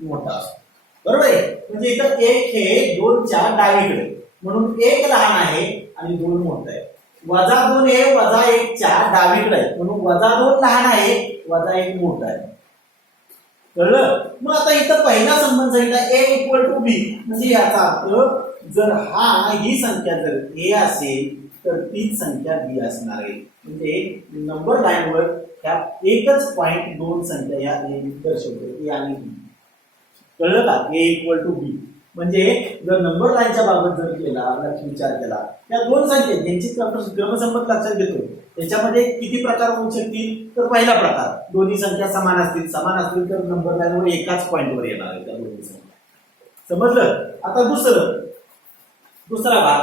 मोठा असतो. बरोबर आहे. म्हणजे इथं 1 हे 2च्या डावीकडे, म्हणून 1 लहान आहे आणि 2 मोठा आहे. -2 हे -1च्या डावीकडे आहे, म्हणून -2 लहान आहे, -1 मोठा आहे. कळलं? मग आता इथं पहिला संबंध सांगितला ए इक्वल टू बी, म्हणजे याचा अर्थ जर ही संख्या जर ए असेल तर तीच संख्या बी असणार आहे. म्हणजे नंबर लाईनवर ह्या एकच पॉइंट 2 संख्या या दर्शवतो, ए आणि बी. कळलं का? ए इक्वल टू बी म्हणजे जर नंबर लाईनच्या बाबत जर केला विचार केला, त्या 2 संख्या ज्यांची क्रमसंबंध लक्षात घेतो त्याच्यामध्ये किती प्रकार होऊ शकतील, तर पहिला प्रकार दोन्ही संख्या समान असतील तर नंबर लाईनवर एकाच पॉइंटवर येणार आहे त्या दोन्ही संख्या. समजलं? आता दुसरा भाग,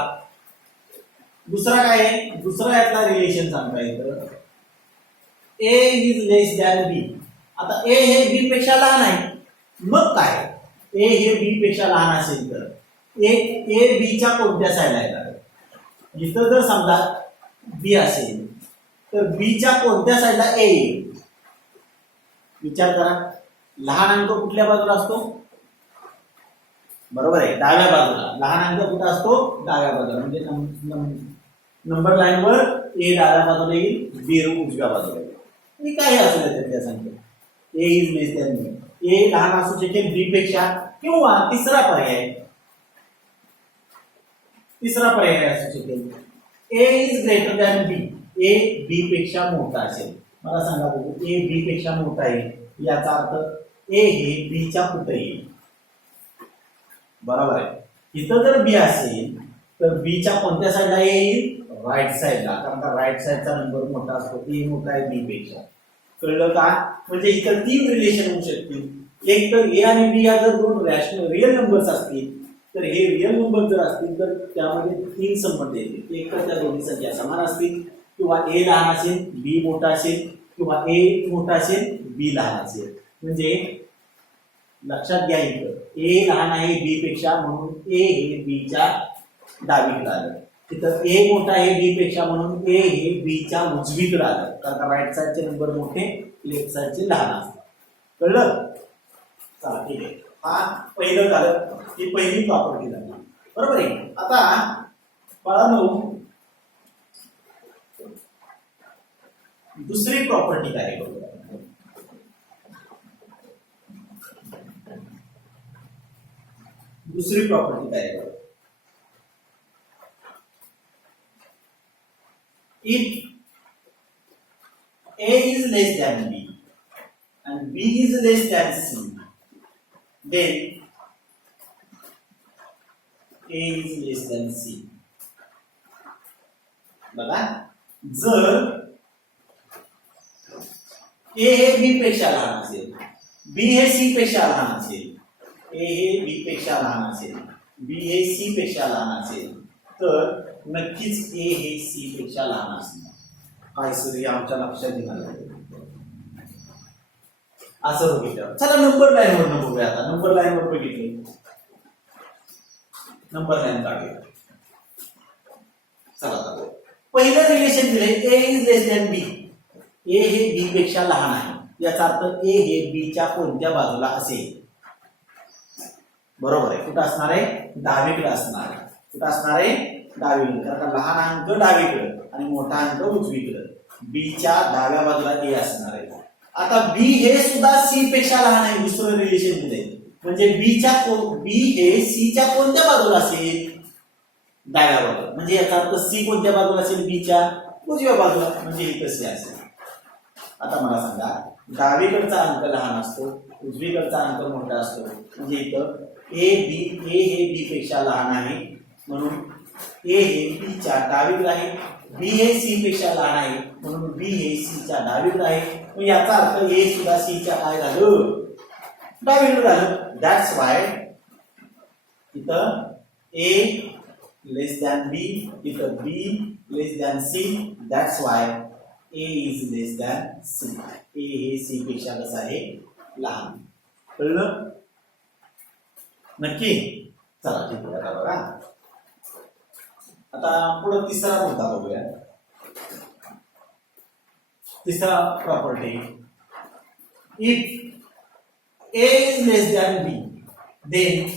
दुसरा काय आहे? दुसरा यातला रिलेशन सांगता येतं ए इज लेस दॅन बी. आता ए हे बी पेक्षा लहान आहे, मग काय? ए हे बी पेक्षा लहान असेल तर ए बीच्या कोणत्या साईडला येणार? इथं जर समजा बी असेल तर बीच्या कोणत्या साईडला ए येईल? विचार करा. लहान अंक कुठल्या बाजूला असतो? बरोबर आहे, डाव्या बाजूला. लहान अंक कुठं असतो? डाव्या बाजूला. म्हणजे नंबर लाईनवर ए डाव्या बाजूला येईल, बी उजव्या बाजूला येईल. मी काही असू दे त्या संख्या, ए इज लेस दॅन बी. ए लहान असू शकेल बी पेक्षा, किंवा तिसरा पर्याय असू शकेल A is greater than B. A B पेक्षा मोठा असेल. मला सांगा बघू, ए बी पेक्षा मोठा आहे याचा अर्थ ए हे बीच्या कुठे येईल? बरोबर आहे. इथं जर बी असेल तर बीच्या कोणत्या साईडला येईल? राईट साईडला, कारण का राईट साईडचा नंबर मोठा असतो, ए मोठा आहे बी पेक्षा. कळलं का? म्हणजे इथं 3 रिलेशन होऊ शकतील. एक तर ए आणि बी या जर 2 रॅशनल रिअल नंबर्स असतील तर हे रिअल नंबर जर असतील तर त्यामध्ये 3 संबंध येतील. एक तर त्या दोन्ही संख्या समान असतील, किंवा ए लहान असेल बी मोठा असेल, किंवा ए मोठा असेल बी लहान असेल. म्हणजे लक्षात घ्या, इथं ए लहान आहे बी पेक्षा म्हणून ए हे बीच्या डावीकडे आलं. तिथं ए मोठा आहे बी पेक्षा म्हणून ए हे बीच्या उजवीकडे आलं, कारण राईट साईडचे नंबर मोठे, लेफ्ट साईडचे लहान असतात. कळलं? चला ठीक आहे. हा पहिलं झालं, ही पहिली प्रॉपर्टी झाली. बरोबर आहे. आता बाळांनो दुसरी प्रॉपर्टी काय आहे? बरोबर, दुसरी प्रॉपर्टी काय आहे? If A is less than B and B is less than C, then A is less than C. बघा, जर A हे B पेक्षा लहान असेल, बी हे सी पेक्षा लहान असेल, ए हे बी पेक्षा लहान असेल, बी हे सी पेक्षा लहान असेल, तर नक्कीच ए हे सी पेक्षा लहान असणार. काय सर हे आमच्या लक्षात येणार असं बघितलं. चला नंबर लाईन वर बघूया. आता नंबर लाईन वर बघितले, नंबर लाईन काढूया. चला पहिलं रिलेशन दिले ए इज लेस दॅन बी. ए हे बी पेक्षा लहान आहे, याचा अर्थ ए हे बी च्या कोणत्या बाजूला असेल. बरोबर आहे. कुठं असणार आहे? डावीकडे असणार आहे. कुठं असणार आहे? डावीकडे. कारण लहान अंक डावीकडे आणि मोठा अंक उजवीकडे. बी च्या डाव्या बाजूला ए असणार आहे. आता बी हे सुद्धा सी पेक्षा लहान आहे. दुसरं रिलेशन दिले म्हणजे बी हे सी च्या कोणत्या बाजूला असेल? डाव्या बाजूला. म्हणजे याचा अर्थ सी कोणत्या बाजूला असेल? बी च्या उजव्या बाजूला. म्हणजे ही कशी असेल? आता मला सांगा, डावीकडचा अंक लहान असतो, उजवीकडचा अंक मोठा असतो. म्हणजे इथं ए हे बी पेक्षा लहान आहे, म्हणून ए हे बी च्या डावीकडे आहे. बी हे सी पेक्षा लहान आहे, म्हणून बी हे सी च्या डावीकडे आहे. मग याचा अर्थ ए सुद्धा सी च्या काय झालं? डावीकडे झालं. दॅट्स वाय इथं ए लेस दॅन बी, इथं B less than C. That's why A is less than C. A हे सी पेक्षा कसं आहे? लहान. कळलं? नक्की? चला ठीक आहे. बघा आता पुढे तिसरा मुद्दा बघूया. तिसरा property, if A is less than B then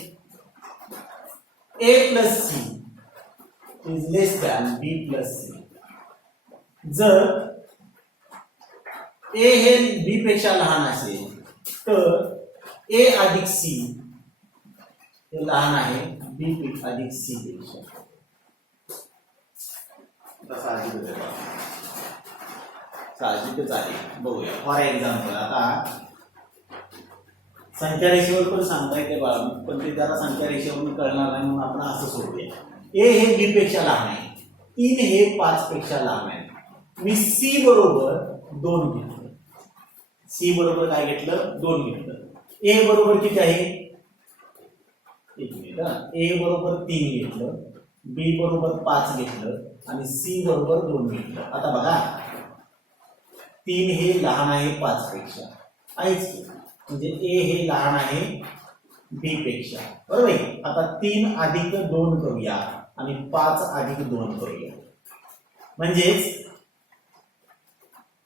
A plus C is less than B plus C. जर ए हे बी पेक्षा लहान असेल तर ए अधिक सी हे लहान आहे बी अधिक सी पेक्षा. साहजिकच आहे. बघूया फॉर एक्झाम्पल. आता संख्या रेषेवर पण सांगता येते बाळा, पण ते त्याला संख्या रेषेवरून कळणार नाही, म्हणून आपण असं सोडूया. ए हे बी पेक्षा लहान आहे, 3 हे 5 पेक्षा लहान आहे. मी सी बरोबर 2 घेतलं. सी बरोबर काय घेतलं? 2 घेतलं. ए बरोबर किती आहे? 1 मिनिट. ए बरोबर 3 घेतलं, बी बरोबर 5 घेतलं आणि सी बरोबर 2 घेतलं. आता बघा 3 हे लहान आहे 5 पेक्षा, आहेच. म्हणजे ए हे लहान आहे बी पेक्षा. बरोबर आहे. आता 3 अधिक 2 करूया आणि 5 अधिक 2 करूया. म्हणजेच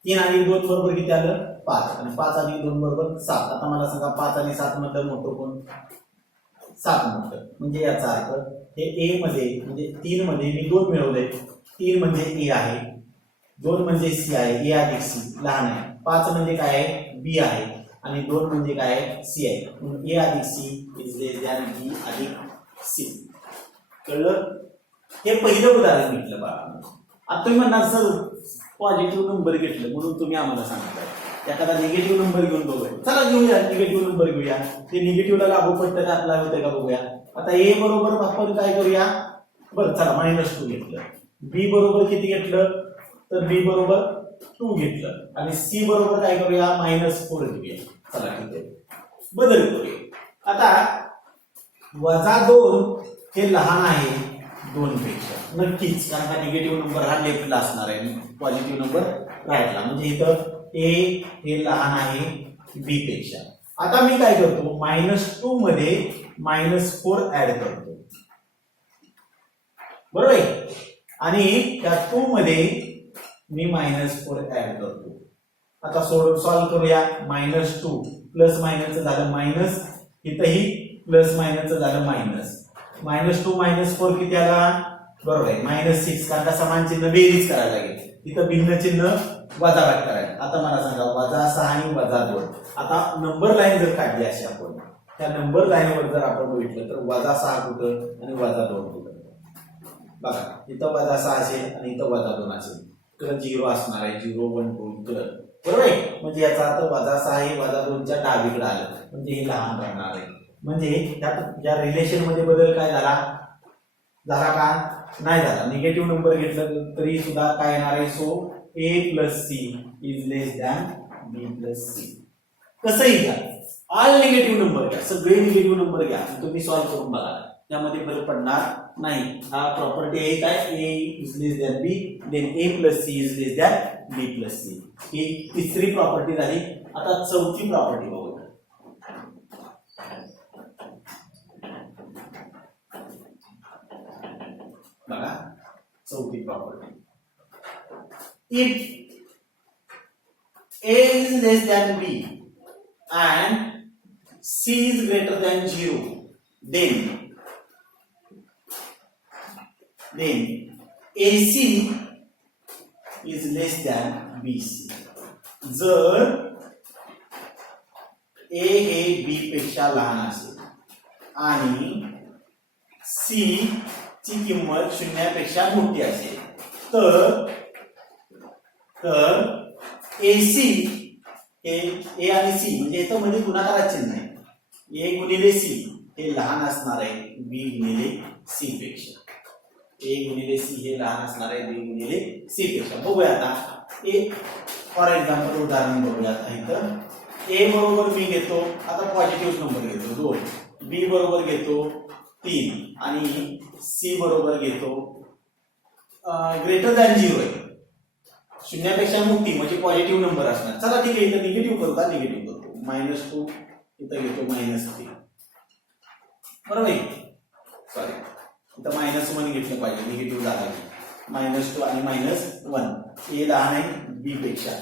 3 अधिक 2 बरोबर किती आलं? 5. आणि 5 अधिक 2 बरोबर 7. आता मला सांगा 5 आणि 7 मधलं मोठं कोण? 7 मोठं. म्हणजे याचा अर्थ हे ए मध्ये म्हणजे 3 मध्ये मी 2 मिळवले. 3 म्हणजे ए आहे, 2 म्हणजे सी आहे. ए अधिक सी लहान आहे. 5 म्हणजे काय आहे? बी आहे. आणि 2 म्हणजे काय आहे? सी आहे. म्हणून ए अधिक सी इज लेस दॅन बी अधिक सी. कळलं? हे पहिलं उदाहरण घेतलं बाळा. आता तुम्ही म्हणणार सर पॉझिटिव्ह नंबर घेतलं म्हणून तुम्ही आम्हाला सांगताय. एखादा निगेटिव्ह नंबर घेऊन बघूया. चला घेऊया निगेटिव्ह नंबर घेऊया. ते निगेटिव्हला लागू पडतं का आपल्याला होतंय का बघूया. आता ए बरोबर आपण काय करूया? बरं चला -2 घेतलं. बी बरोबर किती घेतलं? तर बी बरोबर 2 घेतलं आणि सी बरोबर काय करूया? -4 घेऊया. चला ठीक आहे, बदल करूया. आता -2 हे लहान आहे 2 पेक्षा. नक्कीच, कारण हा निगेटिव्ह नंबर हा लेफ्टला असणार आहे, पॉझिटिव्ह नंबर राईटला. म्हणजे इथं ए हे लहान आहे बी पेक्षा. आता मी काय करतो? -2 मध्ये -4 ऍड करतो. बरोबर आहे. आणि त्या 2 मध्ये मी -4 ऍड करतो. आता सॉल्व्ह करूया. -2 प्लस मायनसचं झालं मायनस, इथंही प्लस मायनसचं झालं मायनस. -2 -4 किती आला? बरोबर आहे -6. कारण का समान चिन्ह बेरीज करायला लागेल. इथं भिन्न चिन्ह वजाबाकी करायला. आता मला सांगा -6 आणि -2. आता नंबर लाईन जर काढली अशी आपण, त्या नंबर लाईनवर जर आपण बघितलं तर -6 कुठं आणि -2 कुठं? बघा इथं -6 असेल आणि इथं -2 असेल. तर 0 असणार आहे. 0 1 2 इकडं. बरोबर आहे. म्हणजे याचा अर्थ -6 हे -2च्या डावीकडे आलं, म्हणजे हे लहान राहणार आहे. म्हणजे या रिलेशन मध्ये बदल काय झाला का? नाही झाला. निगेटिव्ह नंबर घेतलं तरी सुद्धा काय येणार आहे? So A plus C is less than B plus C. कसंही घ्या, ऑल निगेटिव्ह नंबर घ्या, सगळे निगेटिव्ह नंबर घ्या, तुम्ही सॉल्व्ह करून बघा, त्यामध्ये फरक पडणार नाही. हा प्रॉपर्टी आहे काय, A is less than B, then A plus C is less than B plus C. ही तिसरी प्रॉपर्टी झाली. आता चौथी प्रॉपर्टी बघूया. बघा चौथी property, if A is less than B and C is greater than 0, then AC is less than BC. जर A हे B पेक्षा लहान असेल आणि C ची किंमत शून्यापेक्षा मोठी असेल तर AC हे ए आणि सी म्हणजे इथं मध्ये गुणाकाराचे चिन्ह आहे, ए गुणिले सी हे लहान असणार आहे बी गुणिले सी पेक्षा. ए गुणिले सी हे लहान असणार आहे बी गुणिले सी पेक्षा. बघूया आता ए फॉर एक्झाम्पल उदाहरण बघूया. आता इथं ए बरोबर मी घेतो, आता पॉझिटिव्ह नंबर घेतो 2, बी बरोबर घेतो 3 आणि सी बरोबर घेतो ग्रेटर दॅन 0 आहे, शून्यापेक्षा मोठी म्हणजे पॉझिटिव्ह नंबर असणार. चला ठीक आहे, इथं निगेटिव्ह करू का, निगेटिव्ह करतो. -2 इथं घेतो -3, बरोबर आहे. सॉरी इथं -1 घेतलं पाहिजे, निगेटिव्ह झाला. -2 आणि -1 ए लहान आहे बी पेक्षा.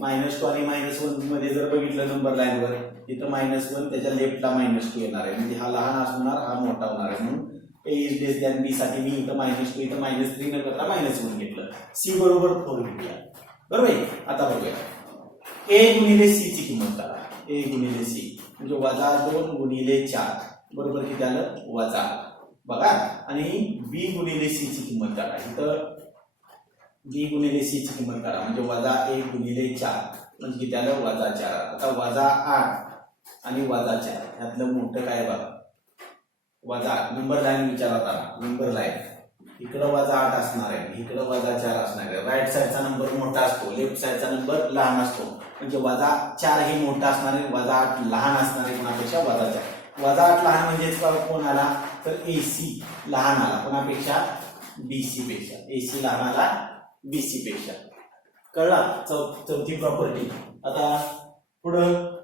-2 आणि -1 मध्ये जर बघितलं नंबर लाईनवर इथं -1 त्याच्या लेफ्टला -2 येणार आहे, म्हणजे हा लहान असणार हा मोठा होणार आहे. म्हणून ए इज लेस दॅन बी साठी मी इथं -2 इथं -3 न करता -1 घेतलं. सी बरोबर 4 घेतला, बरोबर आहे. आता बघूया ए गुणिले सी ची किंमत करा. ए गुणिले सी म्हणजे -2 गुणिले 4 बरोबर किती आलं वजा. बघा आणि बी गुणिले सी ची किंमत करा. इथं बी गुणिले सी ची किंमत करा म्हणजे -1 गुणिले 4 म्हणजे किती आलं -4. आता -8 आणि -4 यातलं मोठं काय बघा, -8. नंबर लाईन विचारात आला, नंबर लाईन इकडं -8 असणार आहे, इकडं -4 असणार आहे. राईट साईडचा नंबर मोठा असतो, लेफ्ट साईडचा नंबर लहान असतो, म्हणजे -4 हे मोठा असणार आहे, -8 लहान असणार आहे कोणापेक्षा -4. -8 लहान म्हणजेच कोण आला तर एसी लहान आला कोणापेक्षा बीसी पेक्षा. एसी लहान आला बीसी पेक्षा. कळला चौथी प्रॉपर्टी. आता पुढं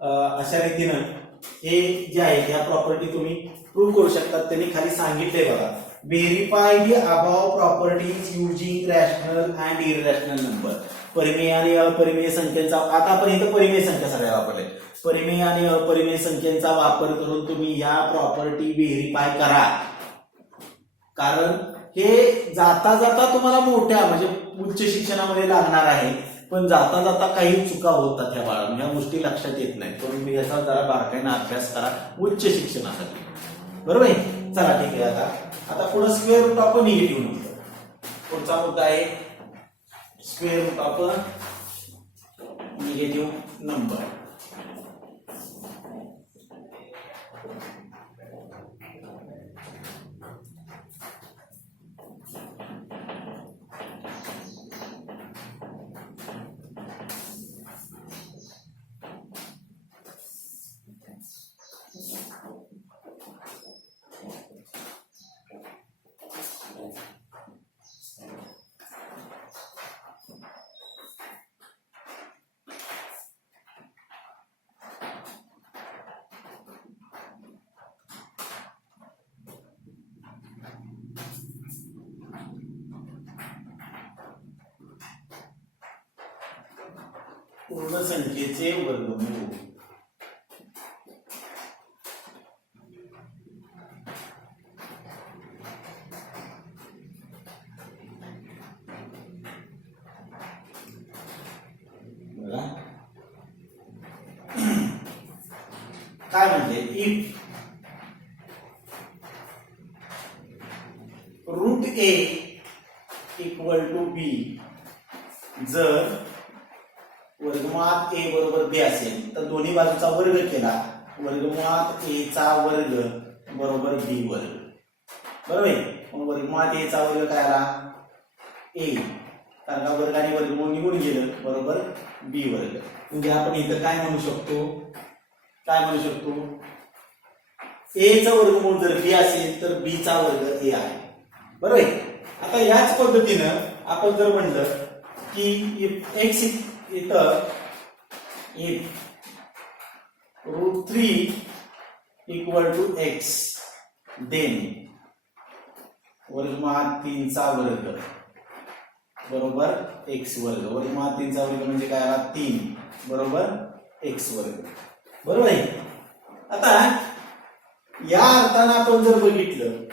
अशा रीतीनं हे जे आहे त्या प्रॉपर्टी तुम्ही प्रूव्ह करू शकतात. त्यांनी खाली सांगितले बघा, verify the above properties using rational and irrational number. परिमेय आणि अपरिमेय संख्येचा, आतापर्यंत परिमेय संख्या सगळ्या वापरल्या, परिमेय आणि अपरिमेय संख्येचा वापर करून तुम्ही ह्या प्रॉपर्टी व्हेरीफाय करा. कारण हे जाता जाता तुम्हाला मोठ्या म्हणजे उच्च शिक्षणामध्ये लागणार आहे, पण जाता जाता काही चुका होतात ह्या बाळा, ह्या गोष्टी लक्षात येत नाही. पण मी याचा जरा बारकाईने अभ्यास करा उच्च शिक्षणासाठी, बरोबर आहे. चला ठीक आहे. आता पुढे square root of negative number. पुढचा मुद्दा आहे square root of negative number. पूर्ण संख्येचे वर्गमूळ. काय म्हणजे if root A equal to B, जर वर्गमुळात ए बरोबर बी असेल तर दोन्ही बाजूचा वर्ग केला, वर्गमुळात ए चा वर्ग बरोबर बी वर्ग, बरोबर आहे. मग वर्गमुळात ए चा वर्ग काय आला ए, कारण का वर्ग आणि वर्गमूळ निघून गेलं, बरोबर बी वर्ग. म्हणजे आपण इथं काय म्हणू शकतो, काय म्हणू शकतो, ए चा वर्गमूळ जर बी असेल तर बी चा वर्ग ए आहे. बरोबर आहे. आता याच पद्धतीनं आपण जर म्हणलं की एक्स इथं √3 = x, देन वर्गमुळात 3 चा वर्ग बरोबर x वर्ग. वर्गमुळात 3 चा वर्ग म्हणजे काय आला, 3 बरोबर x वर्ग. बरोबर आहे. आता या अर्थानं आपण जर बघितलं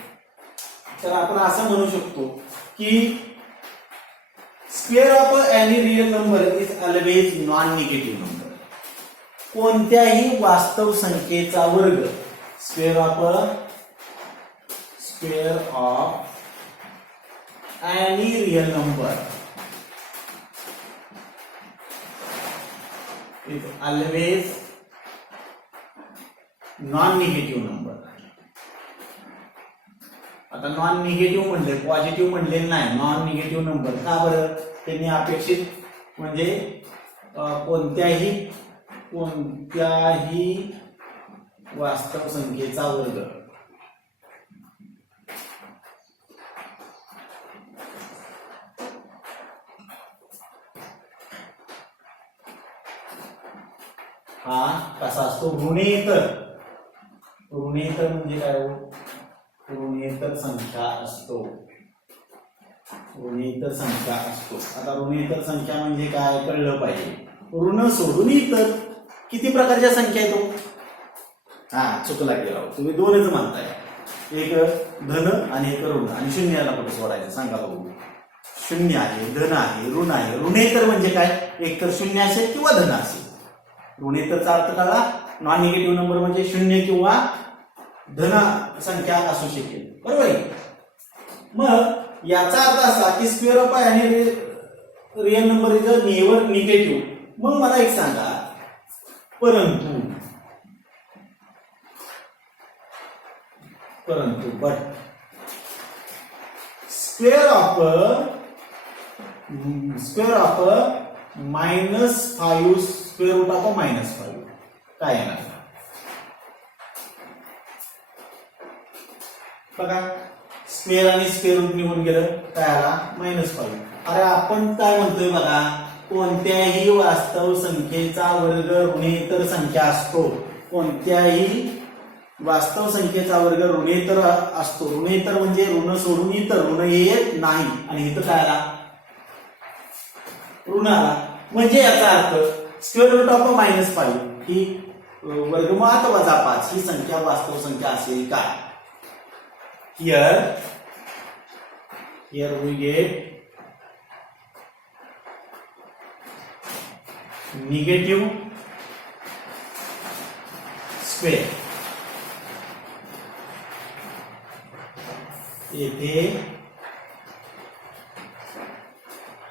तर आपण असं म्हणू शकतो की square of any real number is always non negative number. कोणत्याही वास्तव संख्येचा वर्ग square of any real number is always non negative number. आता नॉन निगेटिव्ह म्हणले, पॉझिटिव्ह म्हणले नाही, नॉन निगेटिव्ह नंबर. का बरं? त्यांनी अपेक्षित म्हणजे कोणत्याही वास्तव संख्येचा वर्ग हा कसा असतो, ऋणेतर. ऋणेतर म्हणजे काय हो, ऋणेतर संख्या असतो. ऋणेतर संख्या असतो. आता ऋणेतर संख्या म्हणजे काय कळलं पाहिजे. ऋण सोडून इतर किती प्रकारच्या संख्या आहेत हो? हा चुकला गेला, तुम्ही दोनच म्हणताय, एक धन आणि एक ऋण, आणि शून्याला कुठे सोडायचं सांगा बघू. शून्य आहे, धन आहे, ऋण आहे. ऋणेतर म्हणजे काय, एक तर शून्य असेल किंवा धन असेल. ऋणेतरचा अर्थ कळला. नॉन निगेटिव्ह नंबर म्हणजे शून्य किंवा धन संख्या असू शकेल. बरोबर आहे. मग याचा अर्थ असा की square of any real number is never negative. मग मला एक सांगा, परंतु but square of -5 square root of -5 काय येणार बघा. स्क्वेअर आणि स्क्वेअर रूट निघून गेलं, काय आला, -5. अरे आपण काय म्हणतोय बघा, कोणत्याही वास्तव संख्येचा वर्ग ऋणेतर संख्या असतो. कोणत्याही वास्तव संख्येचा वर्ग ऋणेतर असतो. ऋणेतर म्हणजे ऋण सोडून इतर, ऋण येत नाही. आणि इथं काय आला, ऋण आला. म्हणजे याचा अर्थ स्क्वेअर रूट ऑफ -5 ही वर्गमुळात -5 ही संख्या वास्तव संख्या असेल काय. Here we get negative square. येथे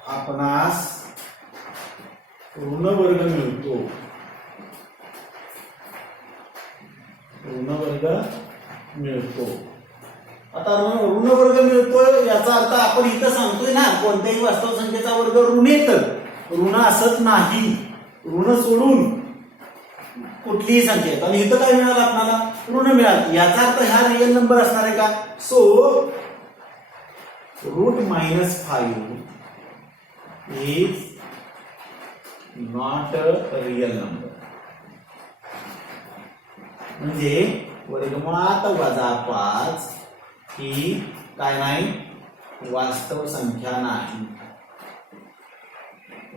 आपणास ऋण वर्ग मिळतो. ऋण वर्ग मिळतो. आता ऋण वर्ग मिळतोय याचा अर्थ आपण इथं सांगतोय ना, कोणत्याही वास्तव संख्येचा वर्ग ऋणेतर. ऋण असत नाही, ऋण सोडून कुठलीही संख्या आहे. आणि इथं काय मिळालं आपल्याला, ऋण मिळालं. याचा अर्थ हा रिअल नंबर असणार आहे का. So √-5 is not a real number. म्हणजे वर्गमुळात -5 ही काय नाही, वास्तव संख्या नाही.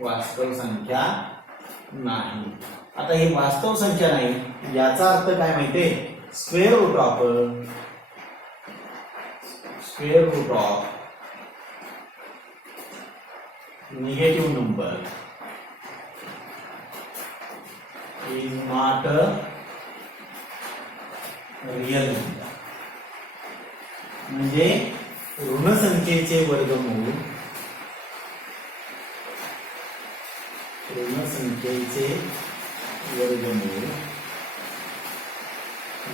वास्तव संख्या नाही. आता ही वास्तव संख्या नाही याचा अर्थ काय माहितीये, square root of negative number is not a real number. म्हणजे ऋण संख्येचे वर्गमूळ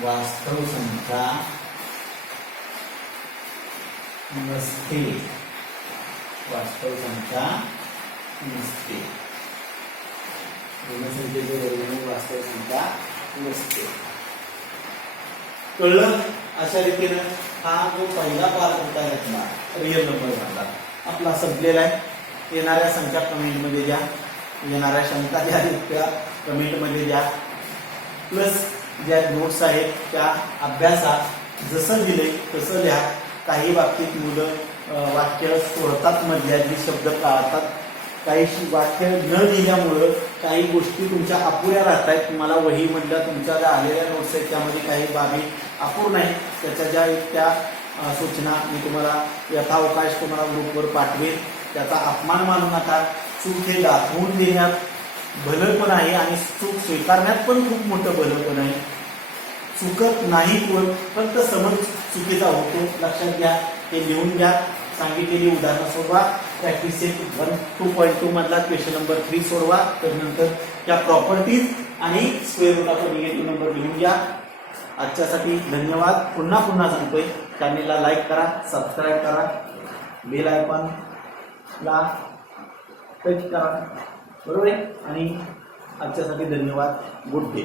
वास्तव संख्या नसते. पूर्ण संख्येचे वर्गमूळ वास्तविक संख्या नसते. कळलं? अशा रीतीनं हा जो पहिला पार्ट होता यातला रिअल नंबर झाला आपला संपलेला आहे. येणाऱ्या संख्या कमेंटमध्ये द्या, येणाऱ्या शंका ज्या आहेत त्या कमेंटमध्ये द्या, प्लस ज्या नोट्स आहेत त्या अभ्यासात जसं दिलंय तसं लिहा. काही बाबतीत मुलं वाक्य सोडतात, मधल्यातली शब्द टाळतात, काही वाक्य न दिल्यामुळं काही गोष्टी तुमच्या अपुऱ्या राहत आहेत. तुम्हाला वही मधल्या तुमच्या ज्या आलेल्या नोट्स आहेत त्यामध्ये काही बाबी अपूर्ण आहेत. त्याच्या ज्या त्या सूचना मी तुम्हाला यथावकाश तुम्हाला ग्रुपवर पाठवेल. त्याचा अपमान मानू नका. चूक हे दाखवून देण्यात भलं पण आहे आणि चूक स्वीकारण्यात पण खूप मोठं भलं पण आहे. चुकत नाही कोण, फक्त समज चुकीचा होतो. लक्षात घ्या, हे लिहून घ्या. सांगितलेली उदाहरणं सोडवा. प्रॅक्टिस सेट 2.2 मधला क्वेश्चन नंबर 3 सोडवा. त्यानंतर त्या प्रॉपर्टीज आणि square root of negative number लिहून घ्या. आजच्यासाठी धन्यवाद. पुन्हा सांगतोय, चॅनेलला लाईक करा, सबस्क्राईब करा, बेल आयकॉनला टच करा. बरोबर आहे. आणि आजच्यासाठी धन्यवाद. Good day.